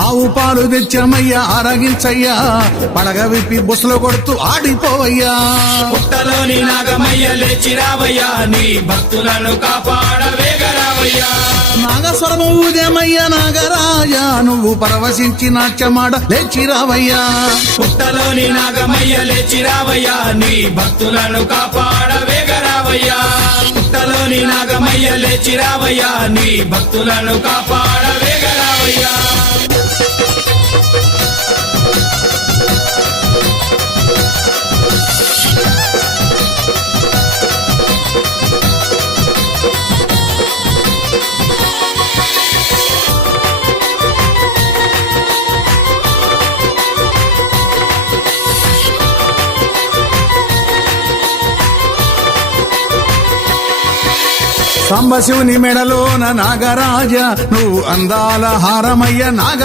ఆవు పాలు తెచ్చామయ్యా ఆరగించయ్యా పడగ విప్పి బుసలు కొడుతూ ఆడిపోవయ్యా పుట్టలోని నాగమయ్య లేచి రావయ్యా నీ భక్తులను కాపాడవేగరావయ్యా నాగస్వరము ఊదేమయ్యా నాగరాజా నువ్వు పరవశించి నాట్యమాడ లేచి రావయ్యా పుట్టలోని నాగమయ్య లేచి రావయ్యా నీ భక్తులను కాపాడవేగరావయ్యా పుట్టలోని నాగమయ్య లేచి రావయ్యా నీ భక్తులను కాపాడవేగరావయ్యా సంబశివుని మెడలోన నాగరాజ నువ్వు అందాల హారమయ్య నాగ